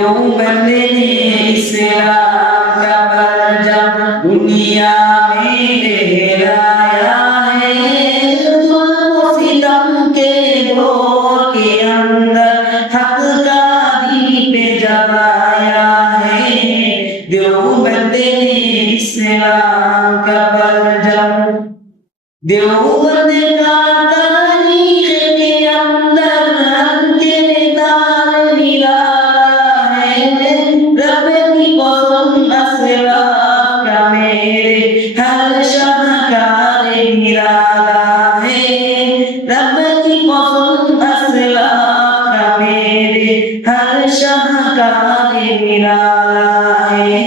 देवबंद ने इस्लाम का परचम दुनिया में लहराया है। सितम के दौर के अंदर हक का दीप जलाया है। देवबंद ने इस्लाम का परचम देवबंद का तारीख के अंदर के दार निराला है। रब की कसम असलाफ का मेरे हर शाहकार निराला है। रब की कसम असलाफ का मेरे हर शाहकार निराला है।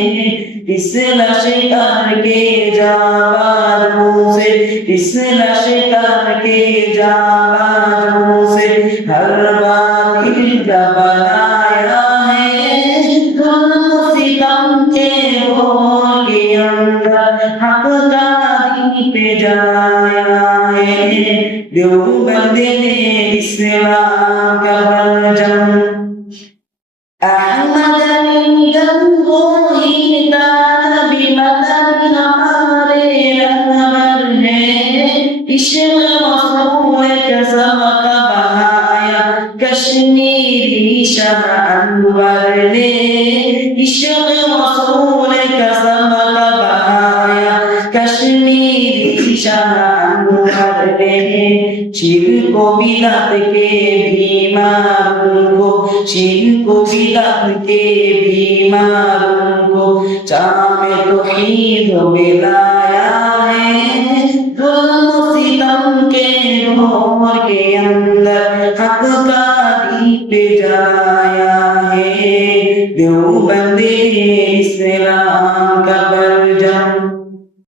इस लश्कर के जाबाजों से इस लश्कर के जाबाजों से हर बातिल का बनाया है। सितम के दौर के अंदर हक का दीप जलाया है। देवबंद ने इस्लाम का परचम अहमद कश्मीरी शाह अनवर ने इश्क़ रसूल का सबक बहाया। कश्मीरी शाह अनवर ने शिर्क को बिदअत के बीमारों को शिर्क को बिदअत के बीमारों को जामे तौहीद मिलाया है। सितम के दौर के अंदर हक का दीप जलाया है। देवबंद ने इस्लाम